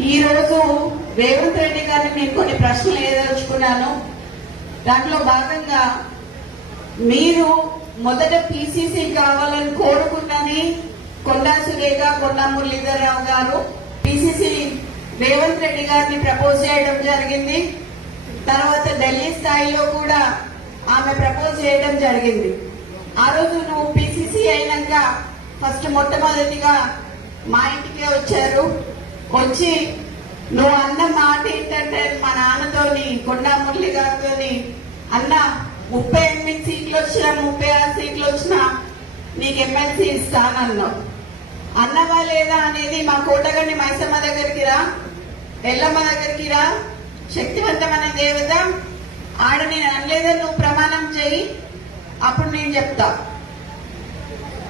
ఈ రోజు రేవంత్ రెడ్డి గారిని నేను కొన్ని ప్రశ్నలు ఏదలుచుకున్నాను. దాంట్లో భాగంగా మీరు మొదట పిసిసి కావాలని కోరుకున్నది కొండా సురేఖ, కొండా మురళీధరరావు గారు పిసిసి రేవంత్ రెడ్డి గారిని ప్రపోజ్ చేయడం జరిగింది. తర్వాత ఢిల్లీ స్థాయిలో కూడా ఆమె ప్రపోజ్ చేయడం జరిగింది. ఆ రోజు నువ్వు పిసిసి అయినాక ఫస్ట్ మొట్టమొదటిగా మా ఇంటికే వచ్చారు. వచ్చి నువ్వు అన్న మాట ఏంటంటే మా నాన్నతోని, కొండా మురళి గారితోని, అన్న 38 సీట్లు వచ్చినా 36 సీట్లు వచ్చినా నీకు ఎమ్మెల్సీ ఇస్తానన్నావు. అన్నవా లేదా అనేది మా కోటగండి మైసమ్మ దగ్గరికి రా, ఎల్లమ్మ దగ్గరికి రా, శక్తివంతమైన దేవత ఆడ నేను అనలేదని నువ్వు ప్రమాణం చేయి, అప్పుడు నేను చెప్తా.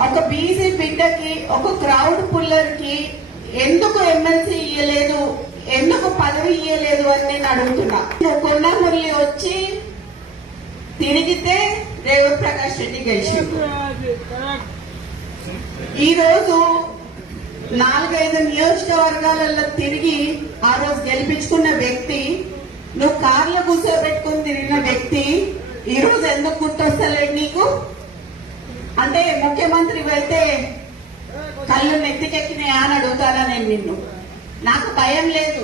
ఒక బీసీ బిడ్డకి, ఒక క్రౌడ్ పుల్లర్ కి ఎందుకు ఎమ్మెల్సీ ఇయ్యలేదు, ఎందుకు పదవి ఇయ్యలేదు అని నేను అడుగుతున్నా. నువ్వు కొండా మురళి వచ్చి తిరిగితే రేవంత్ ప్రకాష్ రెడ్డి గెలిచిండు. ఈ రోజు 4-5 నియోజకవర్గాలలో తిరిగి ఆ రోజు గెలిపించుకున్న వ్యక్తి, నువ్వు కార్లో కూర్చోబెట్టుకుని తిరిగిన వ్యక్తి ఈ రోజు ఎందుకు గుర్తొస్తలేడు నీకు? అంటే ముఖ్యమంత్రి అయితే కళ్ళు నెత్తికెక్కినాయా అని అడుగుతారా నేను నిన్ను? నాకు భయం లేదు.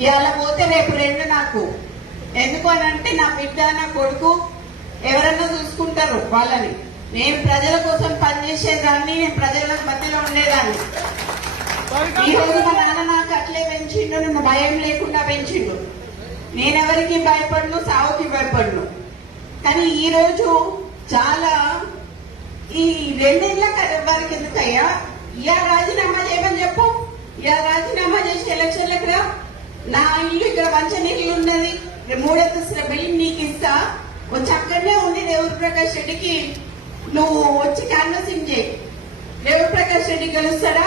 ఇవాళ పోతే రేపు 2 నాకు. ఎందుకు అని అంటే నా బిడ్డ, నా కొడుకు ఎవరన్నా చూసుకుంటారు వాళ్ళని. నేను ప్రజల కోసం పనిచేసేదాన్ని, నేను ప్రజల మధ్యలో ఉండేదాన్ని. ఈ రోజు మా నాన్న నాకు అట్లే పెంచిండు, నన్ను భయం లేకుండా పెంచిండు. నేనెవరికి భయపడను, సావుకి భయపడను. కానీ ఈ రోజు చాలా ఈ 2 ఏళ్ళ వారికి ఎందుకయ్యా ఇలా రాజీనామా చేయమని చెప్పు. ఇలా రాజీనామా చేసి ఎలక్షన్లకు రా. నా ఇల్లు ఇక్కడ మంచినీళ్ళు ఉన్నది, 3 అంతస్తుల బిల్డింగ్ నీకు ఇస్తా. వచ్చి అక్కడనే ఉండి రేవంత్ ప్రకాష్ రెడ్డికి నువ్వు వచ్చి క్యాన్వసింగ్ చేయి. రేవంత్ ప్రకాష్ రెడ్డి గెలుస్తాడా,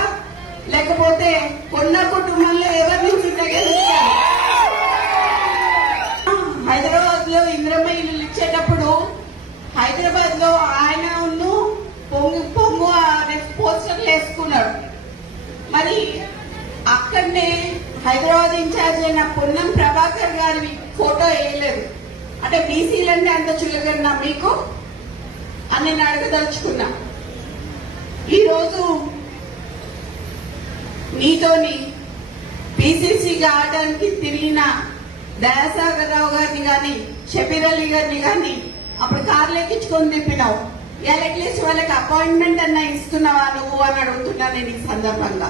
లేకపోతే కొన్న కుటుంబంలో ఎవరి నుంచి గెలుస్తాడు? హైదరాబాద్ లో ఇంద్రమ్మ ఇల్లు ఇచ్చేటప్పుడు హైదరాబాద్ లో ఆయన పొంగు పోస్టర్లు వేసుకున్నాడు. మరి అక్కడనే హైదరాబాద్ ఇన్ఛార్జ్ అయిన పొన్నం ప్రభాకర్ గారి ఫోటో వేయలేదు. అంటే బీసీలన్నీ అంత చులకన్నా మీకు అని నేను అడగదలుచుకున్నా. ఈరోజు నీతోని పిసిసి ఆడడానికి తిరిగిన దయాసాగర్ రావు గారిని గాని, షబీర్ అలీ గారిని గాని అప్పుడు కార్లు ఎక్కించుకొని తిప్పినావు. ఇలా అట్లీస్ట్ వాళ్ళకి అపాయింట్మెంట్ అన్నా ఇస్తున్నావా నువ్వు అని అడుగుతున్నా నేను ఈ సందర్భంగా.